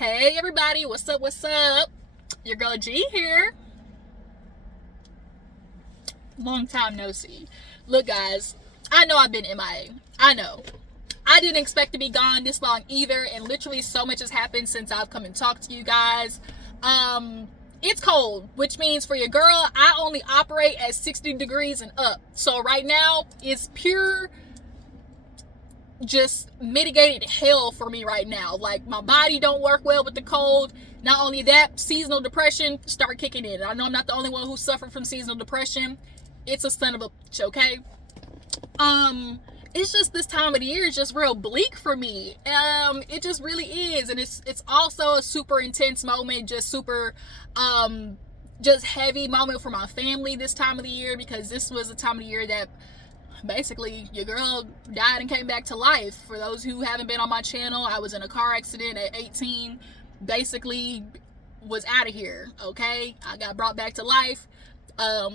Hey everybody, what's up, what's up? Your girl G here. Long time no see. Look guys, I know I've been MIA. I know. I didn't expect to be gone this long either, and literally so much has happened since I've come and talked to you guys. It's cold, which means for your girl, I only operate at 60 degrees and up. So right now, it's pure just mitigated hell for me right now. Like, my body don't work well with the cold. Not only that, seasonal depression start kicking in. I know I'm not the only one who suffered from seasonal depression. It's a son of a bitch, okay? It's just this time of the year is just real bleak for me. It just really is, and it's also a super intense moment, just super just heavy moment for my family this time of the year, because this was the time of the year that basically your girl died and came back to life. For those who haven't been on my channel, I was in a car accident at 18, basically was out of here, okay? I got brought back to life, but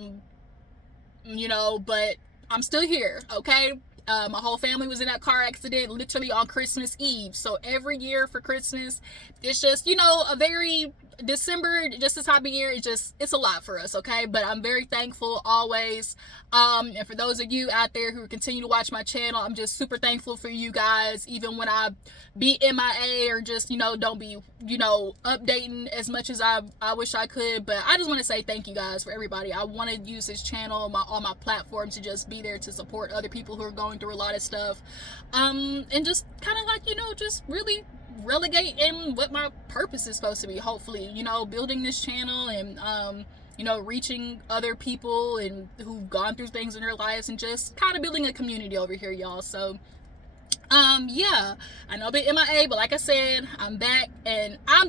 I'm still here, okay? My whole family was in that car accident literally on Christmas Eve. So every year for Christmas, it's just, a very December, just this time of year, it's a lot for us, okay? But I'm very thankful always. And for those of you out there who continue to watch my channel, I'm just super thankful for you guys, even when I be MIA or just, don't be, updating as much as I wish I could. But I just want to say thank you guys for everybody. I want to use this channel, on my platforms, to just be there to support other people who are going through a lot of stuff. And just kind of like, just really relegate in what my purpose is supposed to be, hopefully, building this channel and reaching other people and who've gone through things in their lives, and just kind of building a community over here, y'all. So yeah, I know I've been MIA, but like I said, I'm back, and I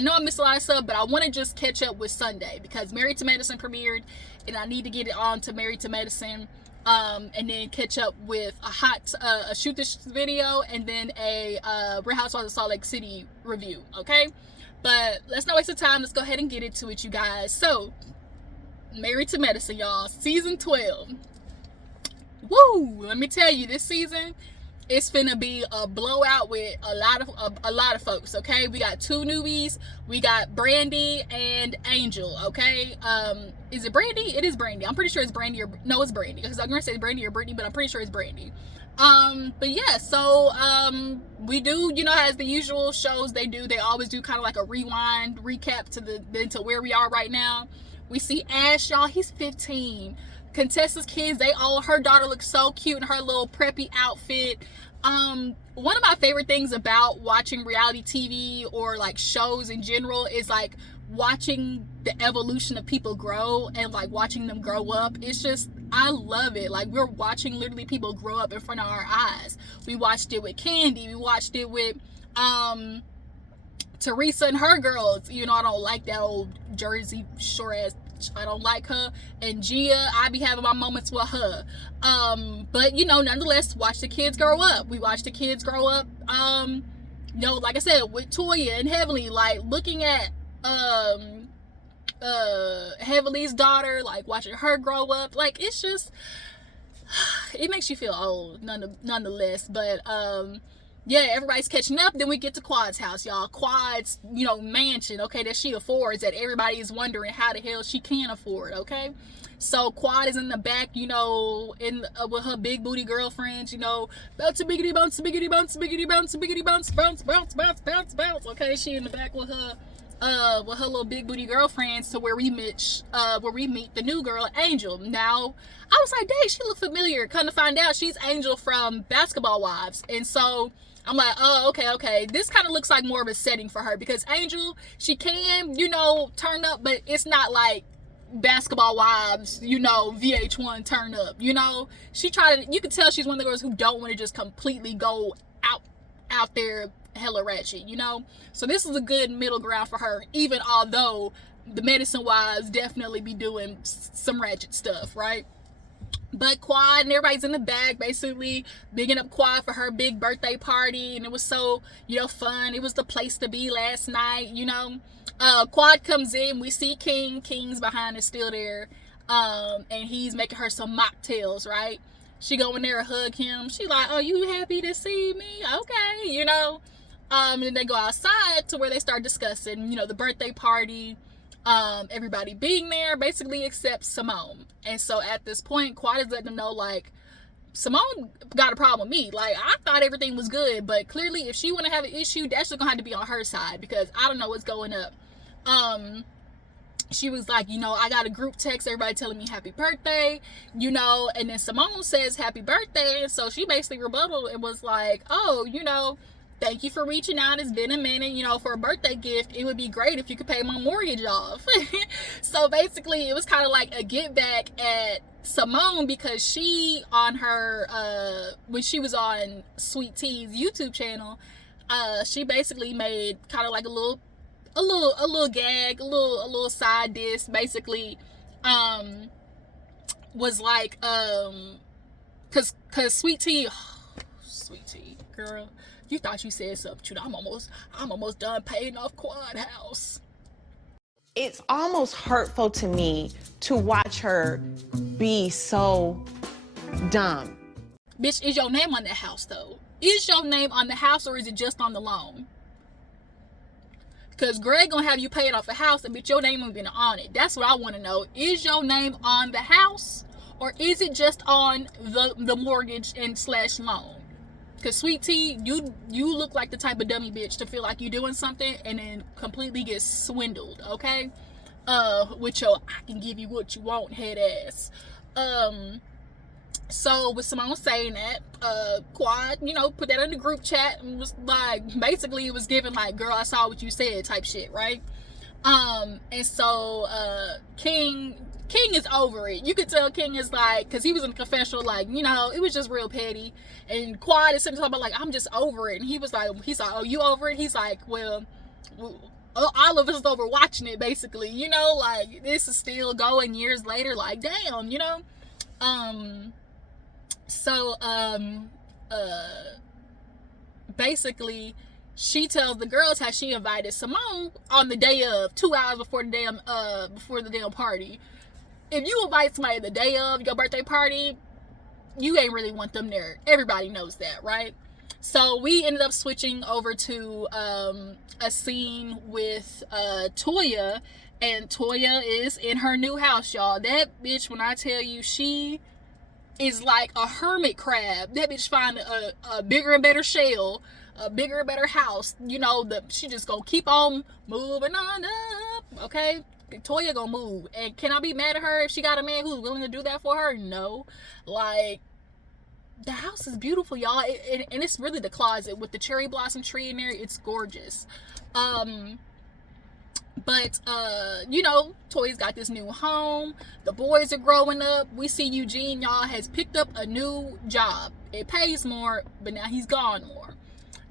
know I missed a lot of stuff, but I want to just catch up with Sunday, because Married to Medicine premiered, and I need to get it on to Married to Medicine, and then catch up with a shoot this video, and then a Real Housewives of Salt Lake City review, okay? But let's not waste the time. Let's go ahead and get into it, you guys. So, Married to Medicine, y'all, season 12. Woo! Let me tell you, this season, it's finna be a blowout with a lot of folks, okay? We got two newbies. We got Brandy and Angel, okay? Is it Brandy? It is Brandy. I'm pretty sure it's Brandy, or no, it's Brandy, because I'm gonna say Brandy or Brittany, but I'm pretty sure it's Brandy. But yeah, so we do, as the usual shows they do, they always do kind of like a rewind recap to where we are right now. We see Ash, y'all. He's 15. Contessa's kids, her daughter looks so cute in her little preppy outfit. One of my favorite things about watching reality TV or like shows in general is like watching the evolution of people grow, and like watching them grow up. It's just, I love it. Like, we're watching literally people grow up in front of our eyes. We watched it with Candy. We watched it with Teresa and her girls. I don't like that old Jersey Shore ass. I don't like her. And Gia, I be having my moments with her. But nonetheless, watch the kids grow up. We watch the kids grow up. Like I said, with Toya and Heavenly, like looking at Heavenly's daughter, like watching her grow up, like it's just, it makes you feel old nonetheless. But yeah, everybody's catching up. Then we get to Quad's house, y'all. Quad's, mansion, okay, that she affords, that everybody is wondering how the hell she can afford, okay? So Quad is in the back, with her big booty girlfriends, bounce a biggity bounce, biggity bounce, biggity bounce, biggity bounce, bounce, bounce, bounce, bounce, bounce. Okay, she in the back with her little big booty girlfriends, to where we meet the new girl, Angel. Now, I was like, dang, she looked familiar. Come to find out, she's Angel from Basketball Wives. And so I'm like, oh, okay. This kind of looks like more of a setting for her, because Angel, she can, turn up, but it's not like Basketball Wives, VH1 turn up, She tried to, you can tell she's one of the girls who don't want to just completely go out there hella ratchet, So this is a good middle ground for her, even although the Medicine Wives definitely be doing some ratchet stuff, right? But Quad and everybody's in the back, basically bigging up Quad for her big birthday party, and it was so, fun. It was the place to be last night, Quad comes in, we see King's behind is still there, and he's making her some mocktails, right? She go in there and hug him. She like, oh, you happy to see me? Okay, And they go outside to where they start discussing, you know, the birthday party, everybody being there, basically except Simone. And so at this point, Quad is letting them know, like, Simone got a problem with me. Like, I thought everything was good, but clearly if she want to have an issue, that's just gonna have to be on her side, because I don't know what's going up. She was like, you know, I got a group text, everybody telling me happy birthday, you know, and then Simone says happy birthday, and so she basically rebutted and was like, oh, you know, thank you for reaching out, it's been a minute, you know, for a birthday gift, it would be great if you could pay my mortgage off. So basically it was kind of like a get back at Simone, because she, on her when she was on Sweet Tea's YouTube channel, she basically made kind of like a little gag, a little side diss, basically, was like, cause Sweet Tea, Sweet Tea, girl, you thought you said something. I'm almost done paying off Quad house. It's almost hurtful to me to watch her be so dumb. Bitch, is your name on the house though? Is your name on the house, or is it just on the loan? Because Greg gonna have you pay it off a house, and bitch, your name ain't been on it. That's what I want to know. Is your name on the house, or is it just on the mortgage and / loan? Because Sweet Tea, you look like the type of dummy bitch to feel like you're doing something and then completely get swindled, okay? With your I can give you what you want head ass. So with Simone saying that, Quad, you know, put that in the group chat and was like, basically it was given like, girl, I saw what you said type shit, right? And so King is over it. You could tell King is like, because he was in the confessional, like, you know, it was just real petty. And Quad is sitting talking about like, I'm just over it. And he's like, oh, you over it? He's like, well, all of us is over watching it, basically, you know, like, this is still going years later, like, damn, you know. So basically she tells the girls how she invited Simone on the day of, 2 hours before the damn party. If you invite somebody the day of your birthday party, you ain't really want them there. Everybody knows that, right? So we ended up switching over to a scene with Toya, and Toya is in her new house, y'all. That bitch, when I tell you, she is like a hermit crab. That bitch find a bigger and better shell, a bigger and better house. You know, she just gonna keep on moving on up, okay? Toya gonna move. And can I be mad at her if she got a man who's willing to do that for her? No. Like, the house is beautiful, y'all. And it's really the closet with the cherry blossom tree in there. It's gorgeous. But you know, Toya's got this new home. The boys are growing up. We see Eugene, y'all, has picked up a new job. It pays more, but now he's gone more.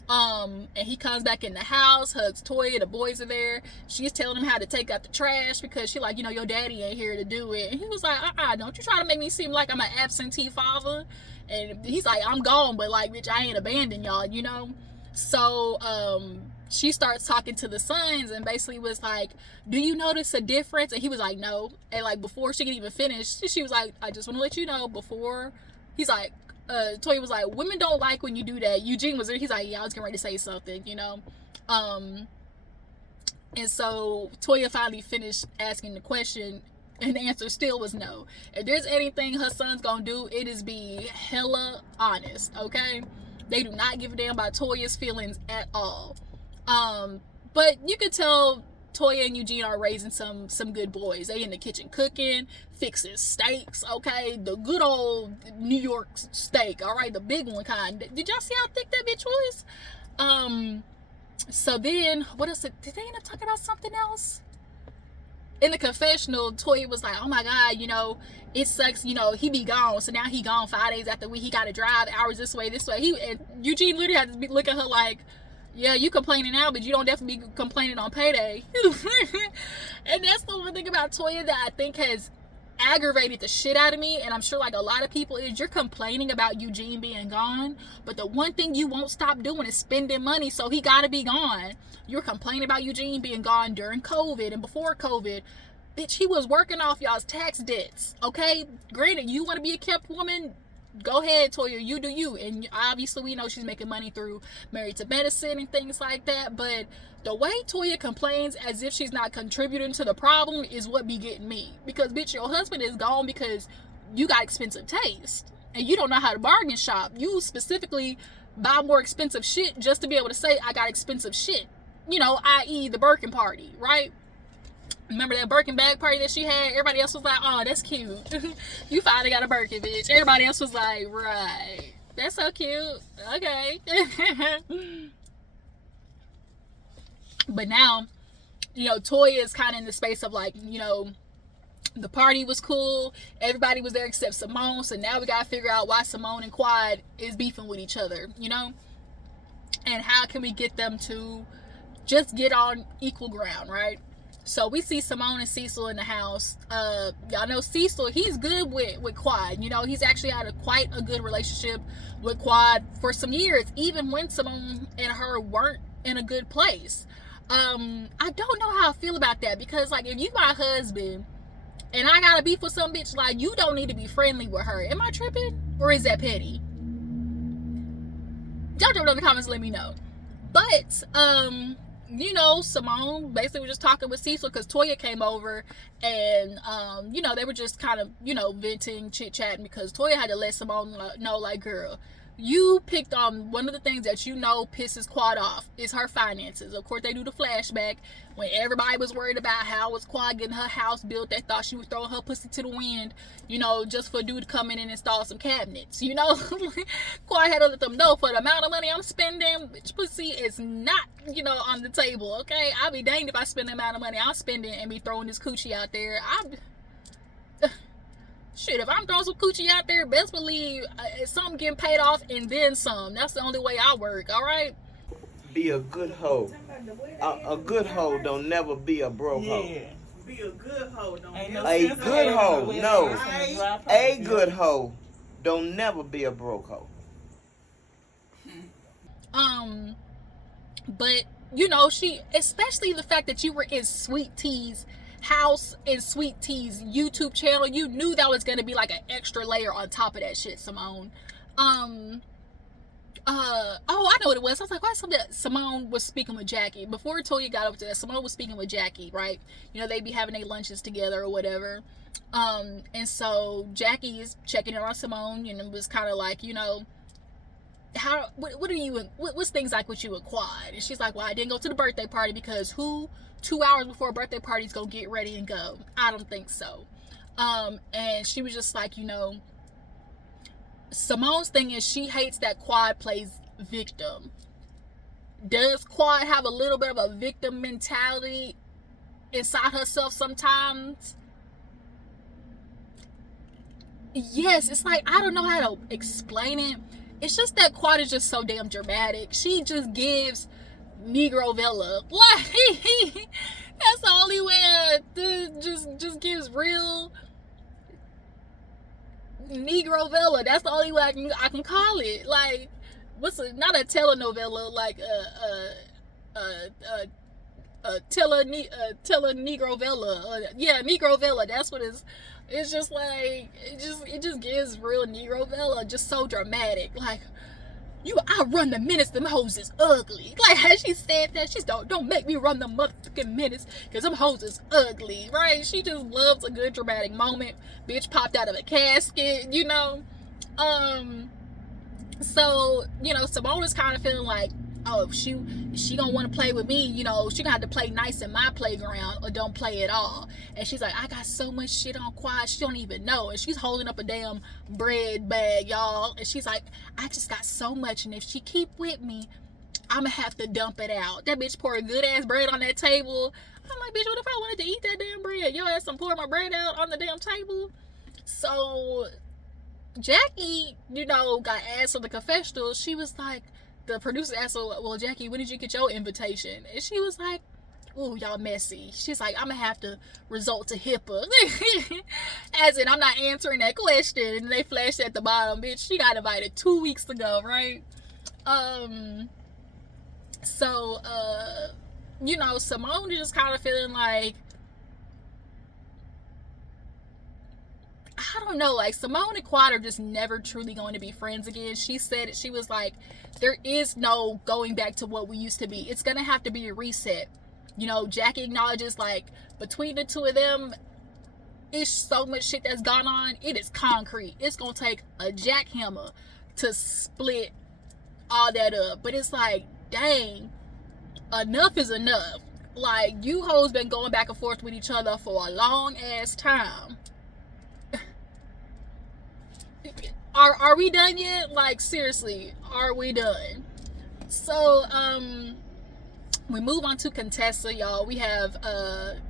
And he comes back in the house, hugs Toya, the boys are there. She's telling him how to take out the trash because she like, you know, your daddy ain't here to do it. And he was like, don't you try to make me seem like I'm an absentee father. And he's like, I'm gone, but like, bitch, I ain't abandoned y'all, you know. So she starts talking to the sons and basically was like, do you notice a difference? And he was like, no. And like, before she could even finish, she was like, I just want to let you know before. He's like, Toya was like, women don't like when you do that. Eugene was there. He's like, yeah, I was getting ready to say something, you know. And so Toya finally finished asking the question, and the answer still was no. If there's anything her son's gonna do, it is be hella honest, okay? They do not give a damn about Toya's feelings at all. But you could tell Toya and Eugene are raising some good boys. They in the kitchen cooking, fixing steaks, okay? The good old New York steak, all right? The big one kind. Did y'all see how thick that bitch was? So then, what else? Did they end up talking about something else? In the confessional, Toya was like, oh my God, you know, it sucks, you know, he be gone. So now he gone 5 days after he got to drive hours this way. And Eugene literally had to look at her like, yeah, you complaining now, but you don't definitely be complaining on payday. And that's the one thing about Toya that I think has aggravated the shit out of me, and I'm sure like a lot of people, is you're complaining about Eugene being gone, but the one thing you won't stop doing is spending money, so he gotta be gone. You're complaining about Eugene being gone during COVID and before COVID. Bitch, he was working off y'all's tax debts, okay? Granted, you want to be a kept woman, go ahead, Toya, you do you. And obviously we know she's making money through Married to Medicine and things like that, but the way Toya complains as if she's not contributing to the problem is what be getting me. Because bitch, your husband is gone because you got expensive taste and you don't know how to bargain shop. You specifically buy more expensive shit just to be able to say I got expensive shit, you know, i.e. the Birkin party, right? Remember that Birkin bag party that she had? Everybody else was like, oh, that's cute. You finally got a Birkin, bitch. Everybody else was like, right, that's so cute. Okay. But now, you know, Toya is kind of in the space of like, you know, the party was cool. Everybody was there except Simone. So now we got to figure out why Simone and Quad is beefing with each other, you know? And how can we get them to just get on equal ground, right? So we see Simone and Cecil in the house. Y'all know Cecil, he's good with Quad. You know, he's actually had quite a good relationship with Quad for some years, even when Simone and her weren't in a good place. I don't know how I feel about that, because like, if you my husband and I gotta beef with some bitch, like, you don't need to be friendly with her. Am I tripping? Or is that petty? Y'all drop it in the comments, let me know. But you know, Simone basically was just talking with Cecil because Toya came over, and you know, they were just kind of, you know, venting, chit-chatting, because Toya had to let Simone know, like, girl, you picked on one of the things that you know pisses Quad off is her finances. Of course, they do the flashback when everybody was worried about how was Quad getting her house built. They thought she was throwing her pussy to the wind, you know, just for a dude to come in and install some cabinets, you know. Quad had to let them know, for the amount of money I'm spending, bitch, pussy is not, you know, on the table, okay? I'll be danged if I spend the amount of money I'm spending and be throwing this coochie out there. Shit, if I'm throwing some coochie out there, best believe something getting paid off and then some. That's the only way I work, all right? Be a good hoe. A good hoe don't never be a broke hoe. Be a good hoe, don't A good hoe, no. A good hoe don't never be a broke hoe. But you know, she, especially the fact that you were in Sweet Tea's house and Sweet Tea's YouTube channel, you knew that was gonna be like an extra layer on top of that shit, Simone. Oh, I know what it was. I was like, why something that Simone was speaking with Jackie before Toya got up to that? Simone was speaking with Jackie, right? You know, they'd be having their lunches together or whatever. And so Jackie is checking in on Simone, and it was kind of like, you know, what are you, what's things like with you and Quad? And she's like, well, I didn't go to the birthday party because who 2 hours before a birthday party is gonna get ready and go? I don't think so. And she was just like, you know, Simone's thing is she hates that Quad plays victim. Does Quad have a little bit of a victim mentality inside herself sometimes? Yes, it's like, I don't know how to explain it. It's just that Quad is just so damn dramatic. She just gives Negro Villa. Like, that's the only way just gives real Negro Villa. That's the only way I can call it. Like, not a telenovela, like Negro Villa. Yeah, Negro Villa. That's what it's just like, it just gives real Negro Villa, just so dramatic. Like, I run the minutes, them hoes is ugly. Like, how she said that, she's don't make me run the motherfucking minutes, because them hoes is ugly, right? She just loves a good dramatic moment. Bitch popped out of a casket, you know. So, you know, Simone is kind of feeling like, oh, if she gonna want to play with me, you know, she gonna have to play nice in my playground or don't play at all. And she's like, I got so much shit on Quad, she don't even know. And she's holding up a damn bread bag, y'all. And she's like, I just got so much, and if she keep with me, I'ma have to dump it out. That bitch poured good ass bread on that table. I'm like, bitch, what if I wanted to eat that damn bread? Yo ass some pour my bread out on the damn table. So Jackie, you know, got asked on the confessional. She was like, the producer asked her, well, Jackie, when did you get your invitation? And she was like, ooh, y'all messy. She's like, I'm gonna have to resort to HIPAA. As in, I'm not answering that question. And they flashed at the bottom, bitch, she got invited 2 weeks ago, right? So, you know, Simone is just kind of feeling like, I don't know, like Simone and Quad are just never truly going to be friends again. She said it, she was like, there is no going back to what we used to be. It's gonna have to be a reset. You know, Jackie acknowledges like between the two of them, it's so much shit that's gone on. It is concrete. It's gonna take a jackhammer to split all that up. But it's like, dang, enough is enough. Like, you hoes been going back and forth with each other for a long ass time. Are we done yet? Like, seriously, are we done? So, we move on to Contessa, y'all. We have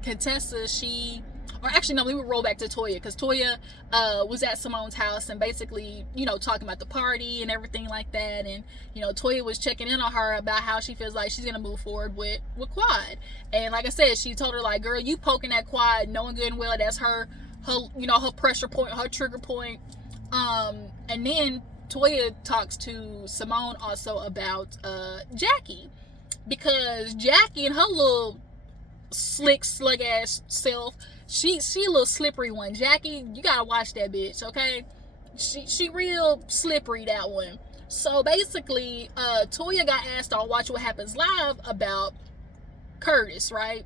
Contessa, let me roll back to Toya, because Toya was at Simone's house and basically, you know, talking about the party and everything like that. And, you know, Toya was checking in on her about how she feels like she's going to move forward with Quad. And like I said, she told her, like, girl, you poking at Quad, knowing good and well that's her, you know, her pressure point, her trigger point. And then Toya talks to Simone also about Jackie, because Jackie and her little slick slug ass self, she a little slippery one. Jackie, you gotta watch that bitch, okay? She real slippery, that one. So basically, Toya got asked on Watch What Happens Live about Curtis, right?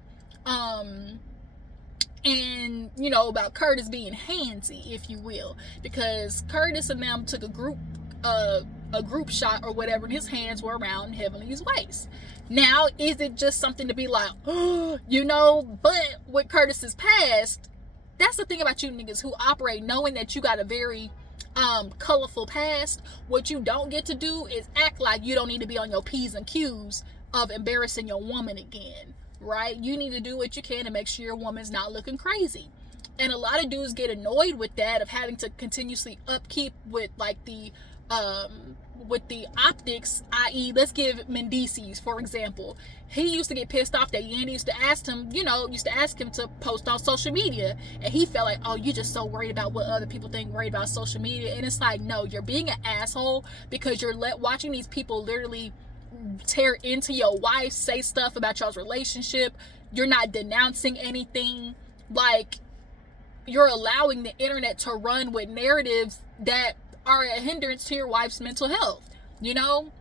And you know, about Curtis being handsy, if you will, because Curtis and them took a group shot or whatever, and his hands were around Heavenly's waist. Now, is it just something to be like, oh, you know? But with Curtis's past, that's the thing about you niggas who operate knowing that you got a very colorful past. What you don't get to do is act like you don't need to be on your P's and Q's of embarrassing your woman again, right? You need to do what you can to make sure your woman's not looking crazy. And a lot of dudes get annoyed with that, of having to continuously upkeep with like the optics, i.e. let's give Mendices, for example. He used to get pissed off that Yandy used to ask him to post on social media, and he felt like, oh, you just so worried about what other people think, worried about social media. And it's like, no, you're being an asshole because you're watching these people literally tear into your wife, say stuff about y'all's relationship. You're not denouncing anything. Like, you're allowing the internet to run with narratives that are a hindrance to your wife's mental health, you know?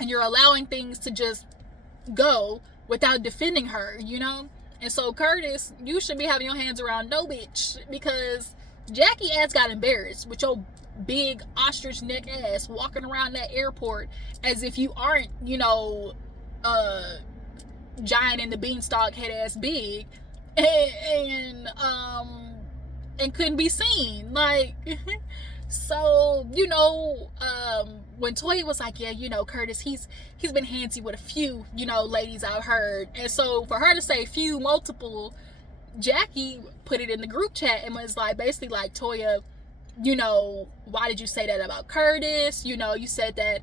And you're allowing things to just go without defending her, you know? And so, Curtis, you should be having your hands around no bitch, because Jackie ass got embarrassed with your big ostrich neck ass walking around that airport as if you aren't, you know, giant in the beanstalk head ass big, and couldn't be seen. Like, so, you know, when Toya was like, yeah, you know, Curtis, he's been handsy with a few, you know, ladies I've heard. And so for her to say few, multiple, Jackie put it in the group chat and was like, basically like, Toya, you know, why did you say that about Curtis? You know, you said that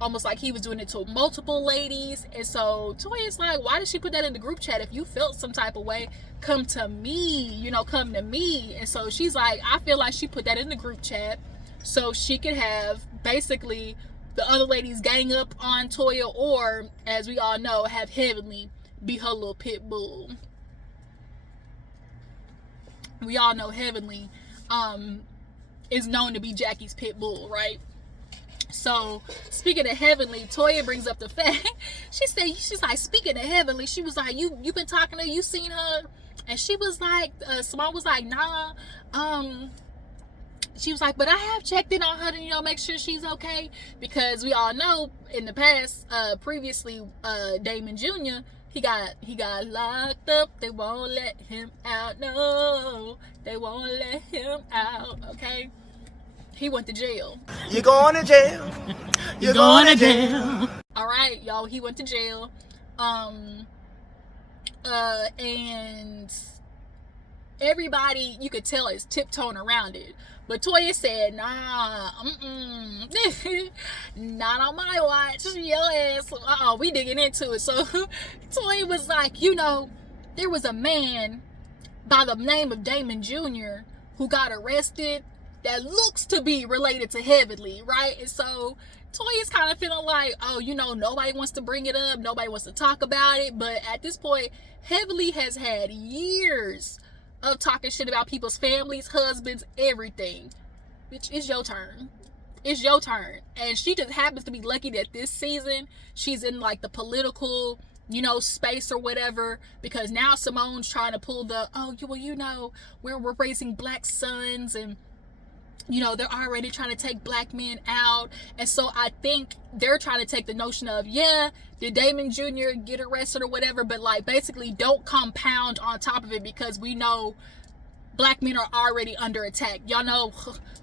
almost like he was doing it to multiple ladies. And so Toya's like, why did she put that in the group chat? If you felt some type of way, come to me, you know, come to me. And so she's like, I feel like she put that in the group chat so she could have basically the other ladies gang up on Toya, or as we all know, have Heavenly be her little pit bull. We all know Heavenly is known to be Jackie's pit bull, right? So speaking of Heavenly, Toya brings up the fact, she's like, speaking of Heavenly, she was like, you been talking to her, you seen her? And she was like, Simone was like, nah. She was like, but I have checked in on her to, you know, make sure she's okay, because we all know in the past, previously, Damon Jr., he got locked up. They won't let him out. No, they won't let him out. Okay, he went to jail. You're going to jail. You're going to jail. All right, y'all. He went to jail. And everybody, you could tell, is tiptoeing around it. But Toya said, nah, not on my watch, your ass. We digging into it. So Toya was like, you know, there was a man by the name of Damon Jr. who got arrested that looks to be related to Heavenly, right? And so Toya's kind of feeling like, oh, you know, nobody wants to bring it up, nobody wants to talk about it. But at this point, Heavenly has had years of talking shit about people's families, husbands, everything. Bitch, it's your turn. It's your turn. And she just happens to be lucky that this season she's in like the political, you know, space or whatever, because now Simone's trying to pull the, oh, well, you know, we're raising black sons, and you know, they're already trying to take black men out. And so I think they're trying to take the notion of, yeah, did Damon Jr. get arrested or whatever, but like basically don't compound on top of it, because we know black men are already under attack. Y'all know,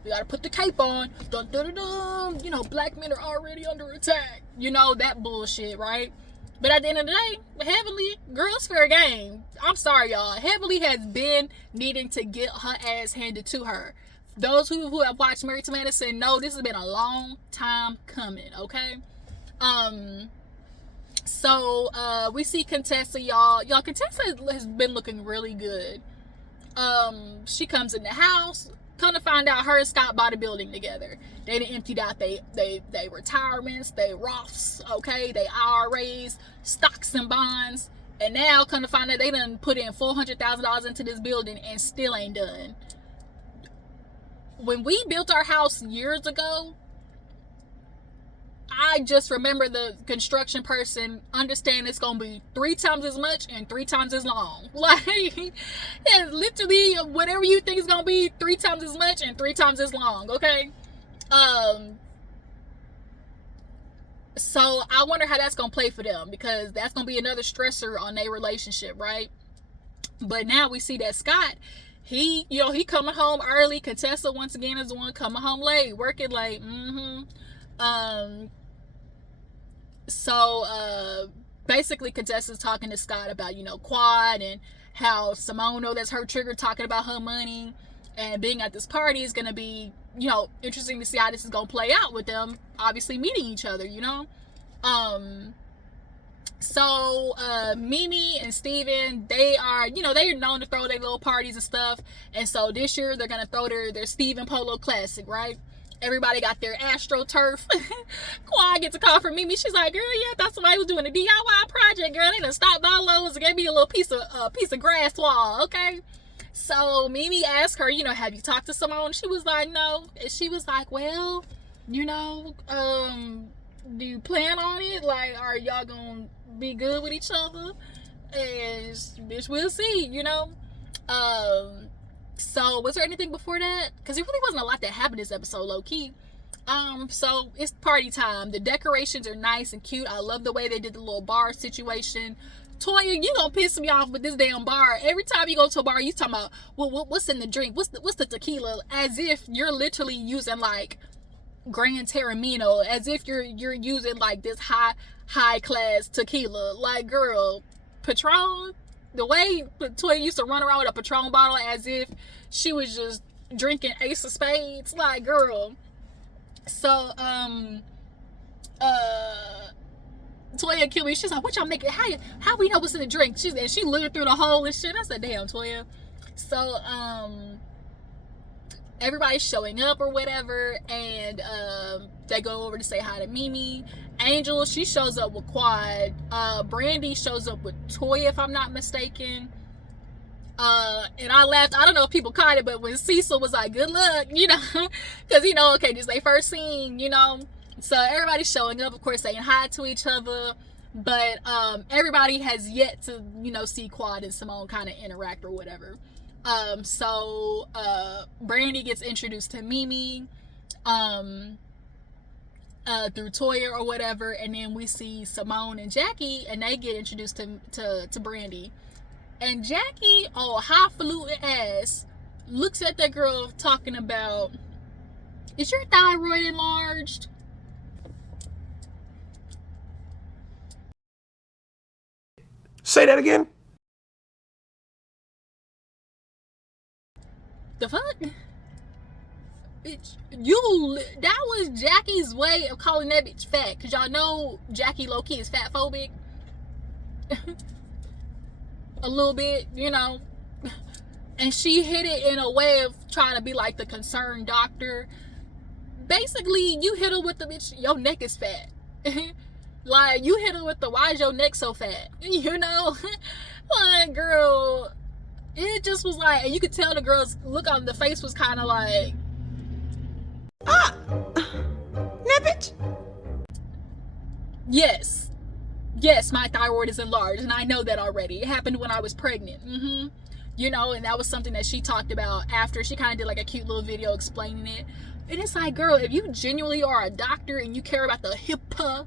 we gotta put the cape on. Dun, dun, dun, dun. You know, black men are already under attack. You know, that bullshit, right? But at the end of the day, Heavenly, girls fair game. I'm sorry, y'all. Heavenly has been needing to get her ass handed to her. Those who have watched Married to Medicine know this has been a long time coming, okay? So we see Contessa, y'all. Contessa has been looking really good. She comes in the house, come to find out her and Scott bought a building together. They done emptied out they retirements, they Roths, okay, they IRAs, stocks and bonds, and now come to find out they done put in $400,000 into this building and still ain't done. When we built our house years ago, I just remember the construction person understand it's gonna be 3 times as much and 3 times as long. Like, and literally whatever you think is gonna be 3 times as much and 3 times as long, okay? So I wonder how that's gonna play for them, because that's gonna be another stressor on their relationship, right? But now we see that Scott, he coming home early. Contessa once again is the one coming home late, working late. So basically Contessa's talking to Scott about, you know, Quad, and how Simone know that's her trigger, talking about her money, and being at this party is gonna be, you know, interesting to see how this is gonna play out with them obviously meeting each other, you know. So Mimi and Steven, they are, you know, they're known to throw their little parties and stuff, and so this year they're gonna throw their Steven Polo Classic, right? Everybody got their AstroTurf. Quad gets a call from Mimi. She's like, girl, yeah, I thought somebody was doing a DIY project, girl. They done stopped by Lowe's and gave me a little piece of grass wall, okay? So Mimi asked her, you know, have you talked to Simone? She was like, no. And she was like, well, you know, do you plan on it? Like, are y'all gonna be good with each other? And bitch, we'll see, you know. So was there anything before that? Because it really wasn't a lot that happened this episode, low-key. So it's party time. The decorations are nice and cute. I love the way they did the little bar situation. Toya, you gonna piss me off with this damn bar. Every time you go to a bar, you talking about, well, what's in the drink? What's the tequila? As if you're literally using like Gran Taramino, as if you're using like this high class tequila. Like, girl, Patron. The way Toya used to run around with a Patron bottle as if she was just drinking Ace of Spades, like, girl. So Toya killed me. She's like, what y'all making? How we know what's in the drink? She looked through the hole and shit. I said, damn, Toya. So everybody's showing up or whatever, and they go over to say hi to Mimi. Angel, she shows up with Quad. Brandy shows up with Toya, if I'm not mistaken. And I laughed. I don't know if people caught it, but when Cecil was like, good luck, you know, because, you know, okay, this is their first scene, you know. So everybody's showing up, of course, saying hi to each other. But everybody has yet to, you know, see Quad and Simone kind of interact or whatever. So Brandy gets introduced to Mimi through Toya or whatever, and then we see Simone and Jackie, and they get introduced to Brandy. And Jackie, oh, highfalutin ass, looks at that girl talking about, is your thyroid enlarged? Say that again. The fuck? Bitch, that was Jackie's way of calling that bitch fat, because y'all know Jackie low-key is fat phobic. A little bit, you know. And she hit it in a way of trying to be like the concerned doctor. Basically, you hit her with the bitch, your neck is fat. Like, you hit her with the, why is your neck so fat? You know? Like, girl, it just was like, and you could tell the girl's look on the face was kind of like, Nip it. yes, my thyroid is enlarged, and I know that already. It happened when I was pregnant. You know, and that was something that she talked about after. She kind of did like a cute little video explaining it. And it's like, girl, if you genuinely are a doctor and you care about the HIPAA,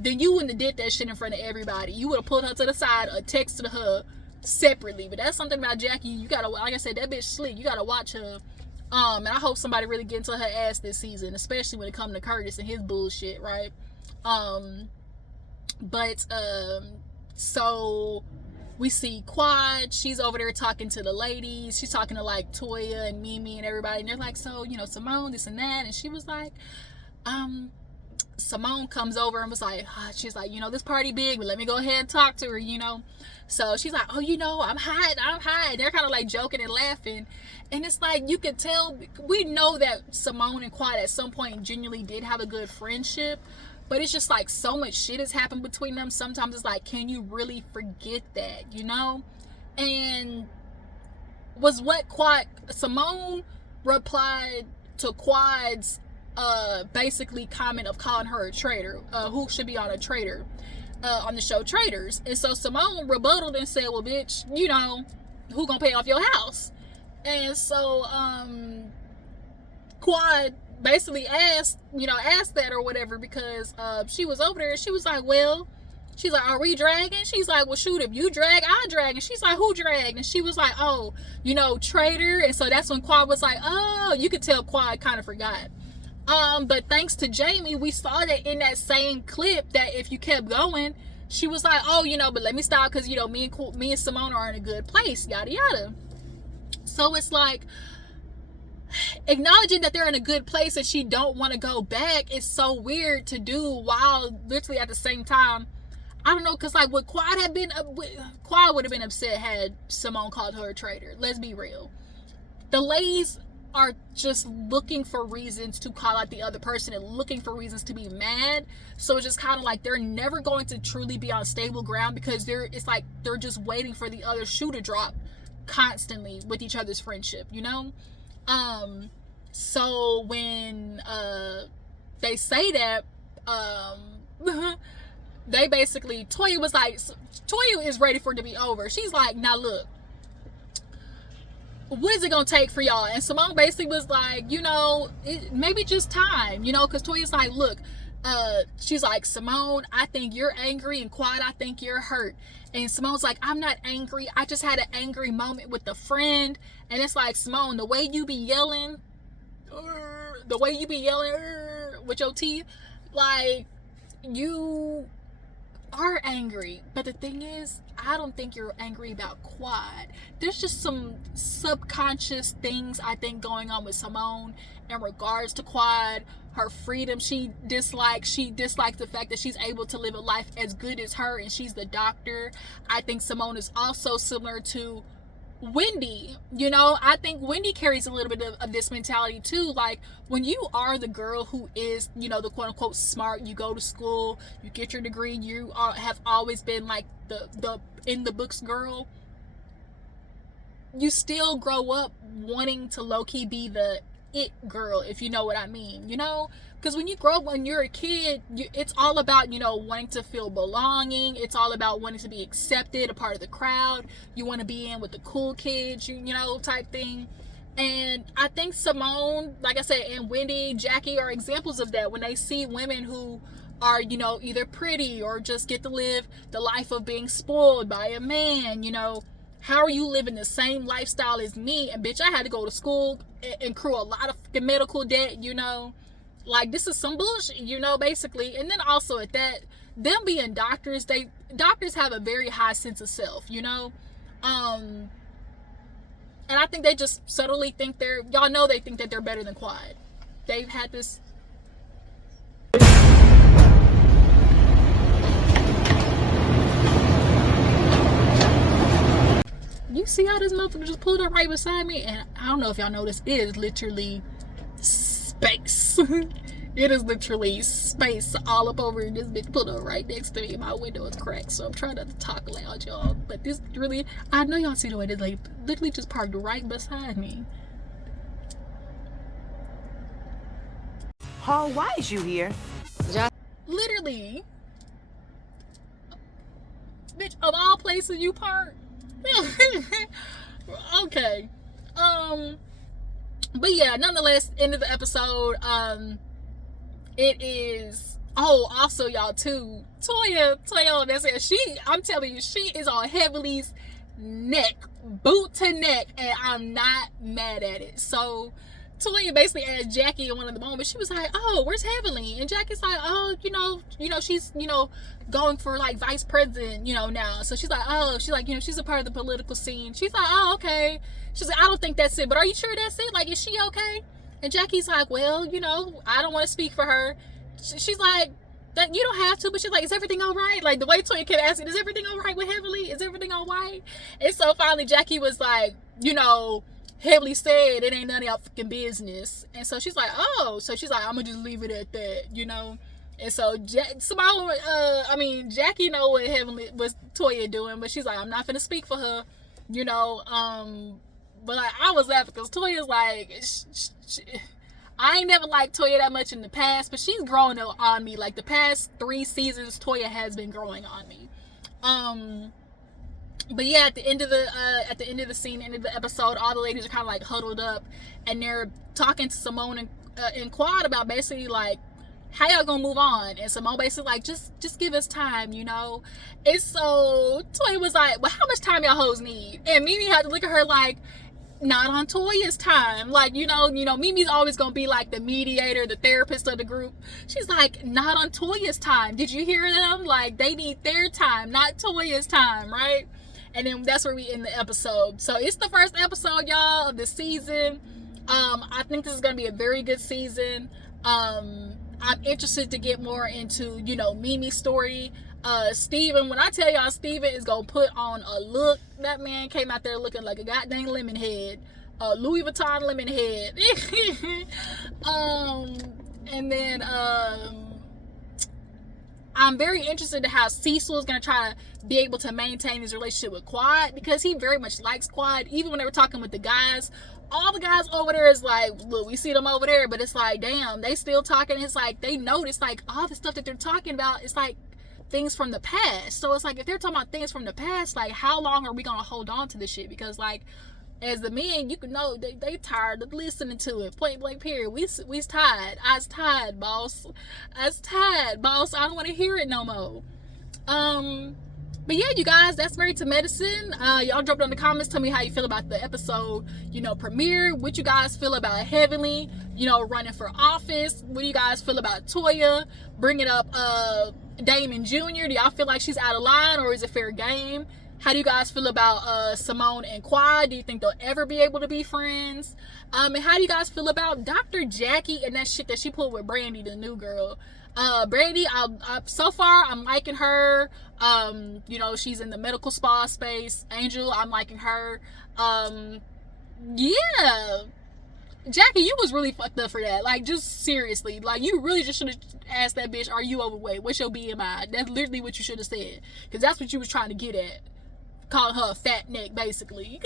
then you wouldn't have did that shit in front of everybody. You would have pulled her to the side or texted her separately. But that's something about Jackie. You gotta, like I said, that bitch slick. You gotta watch her. And I hope somebody really get into her ass this season, especially when it comes to Curtis and his bullshit, right? So we see Quad. She's over there talking to the ladies. She's talking to like Toya and Mimi and everybody. And they're like, so, you know, Simone, this and that. And she was like, Simone comes over and was like, she's like, you know, this party big, but let me go ahead and talk to her, you know. So she's like, oh, you know, I'm hot. They're kind of like joking and laughing. And it's like, you could tell, we know that Simone and Quad at some point genuinely did have a good friendship. But it's just like so much shit has happened between them. Sometimes it's like, can you really forget that, you know? And was what Simone replied to Quad's basically comment of calling her a traitor, who should be on a traitor, on the show Traitors. And so Simone rebutted and said, well, bitch, you know, who gonna pay off your house? And so Quad basically asked that or whatever, because she was over there and she was like, well, she's like, are we dragging? She's like, well, shoot, if you drag, I drag. And she's like, who dragged? And she was like, oh, you know, traitor. And so that's when Quad was like, oh, you could tell Quad kind of forgot. But thanks to Jamie, we saw that in that same clip, that if you kept going, she was like, oh, you know, but let me stop, because, you know, me and Simone are in a good place, yada yada. So it's like, acknowledging that they're in a good place and she don't want to go back is so weird to do, while literally at the same time, I don't know, because like what Quad would have been upset had Simone called her a traitor. Let's be real. The ladies are just looking for reasons to call out the other person and looking for reasons to be mad. So it's just kind of like they're never going to truly be on stable ground, because it's like they're just waiting for the other shoe to drop constantly with each other's friendship, you know? So when they say that, they basically, Toya was like, Toya is ready for it to be over. She's like, now look, what is it gonna take for y'all? And Simone basically was like, you know, maybe just time, you know, because Toya's like, look, she's like, Simone, I think you're angry, and Quad, I think you're hurt. And Simone's like, I'm not angry, I just had an angry moment with a friend. And it's like, Simone, the way you be yelling with your teeth, like, you are angry. But the thing is, I don't think you're angry about Quad. There's just some subconscious things, I think, going on with Simone in regards to Quad. Her freedom, she dislikes the fact that she's able to live a life as good as her, and she's the doctor. I think Simone is also similar to Wendy, you know. I think Wendy carries a little bit of this mentality too. Like, when you are the girl who is, you know, the quote-unquote smart, you go to school, you get your degree, you have always been like the in the books girl, you still grow up wanting to low-key be the it girl, if you know what I mean, you know? Because when you grow up, when you're a kid, it's all about, you know, wanting to feel belonging. It's all about wanting to be accepted, a part of the crowd. You want to be in with the cool kids, you know, type thing. And I think Simone, like I said, and Wendy, Jackie are examples of that. When they see women who are, you know, either pretty or just get to live the life of being spoiled by a man, you know, how are you living the same lifestyle as me? And bitch, I had to go to school and accrue a lot of fucking medical debt, you know? Like, this is some bullshit, you know, basically. And then also at that, them being doctors, doctors have a very high sense of self, you know? And I think they just subtly think y'all know they think that they're better than Quad. They've had this... You see how this motherfucker just pulled up right beside me? And I don't know if y'all know, this is literally space. It is literally space all up over this bitch pulled up right next to me. My window is cracked, so I'm trying not to talk loud, y'all. But this really, I know y'all see the way this like literally just parked right beside me. Paul, why is you here? Literally. Bitch, of all places you park. Okay. But yeah, nonetheless, end of the episode. It is, oh, also y'all too, Toya, that's it. I'm telling you, she is on Heavenly's neck, boot to neck, and I'm not mad at it. So Toya basically asked Jackie in one of the moments, she was like, oh, where's Heavenly? And Jackie's like, oh, she's, going for like vice president, now. So she's like, oh, she's a part of the political scene. She's like, oh, okay. She's like, I don't think that's it, but are you sure that's it? Like, is she okay? And Jackie's like, well, I don't want to speak for her. She's like, that you don't have to, but she's like, is everything all right? Like, the way Toya kept asking, is everything all right with Heavenly? Is everything all right? And so finally Jackie was like, Heavenly said it ain't none of y'all fucking business. And so she's like, oh. So she's like, I'm gonna just leave it at that, And so Jackie know what Heavenly was Toya doing, but she's like, I'm not finna speak for her, But like, I was laughing because Toya's like, I ain't never liked Toya that much in the past, but she's growing on me. Like the past 3 seasons, Toya has been growing on me. But yeah, at the end of the scene, end of the episode, all the ladies are kind of like huddled up, and they're talking to Simone and Quad about basically like, how y'all gonna move on? And Simone basically like, just give us time, And so Toya was like, well, how much time y'all hoes need? And Mimi had to look at her like, not on Toya's time. Like, Mimi's always gonna be like the mediator, the therapist of the group. She's like, not on Toya's time. Did you hear them? Like, they need their time, not Toya's time, right? And then that's where we end the episode. So it's the first episode, y'all, of the season. I think this is gonna be a very good season. I'm interested to get more into, Mimi's story. Steven, when I tell y'all Steven is gonna put on a look, that man came out there looking like a goddamn lemon head, Louis Vuitton lemon head. And then I'm very interested in how Cecil is gonna try to be able to maintain his relationship with Quad, because he very much likes Quad. Even when they were talking with the guys, all the guys over there is like, look, we see them over there, but it's like, damn, they still talking. It's like they notice like all the stuff that they're talking about, it's like things from the past. So it's like, if they're talking about things from the past, like how long are we gonna hold on to this shit? Because like, as the men, you can know they tired of listening to it. Point blank period. We's tired. I's tired, boss. I's tired, boss. I don't want to hear it no more. But yeah, you guys, that's Married to Medicine. Y'all drop it in the comments. Tell me how you feel about the episode, premiere. What you guys feel about Heavenly, running for office. What do you guys feel about Toya bringing up Damon Jr.? Do y'all feel like she's out of line, or is it fair game? How do you guys feel about Simone and Quad? Do you think they'll ever be able to be friends? And how do you guys feel about Dr. Jackie and that shit that she pulled with Brandy, the new girl? Brandy, so far I'm liking her. She's in the medical spa space. Angel, I'm liking her. Yeah. Jackie, you was really fucked up for that. Like, just seriously. Like, you really just should have asked that bitch, are you overweight? What's your BMI? That's literally what you should have said. Because that's what you was trying to get at. Calling her a fat neck, basically.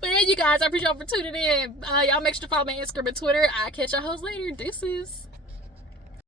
But yeah, you guys, I appreciate y'all for tuning in. Y'all make sure to follow me on Instagram and Twitter. I'll catch y'all hoes later. Deuces.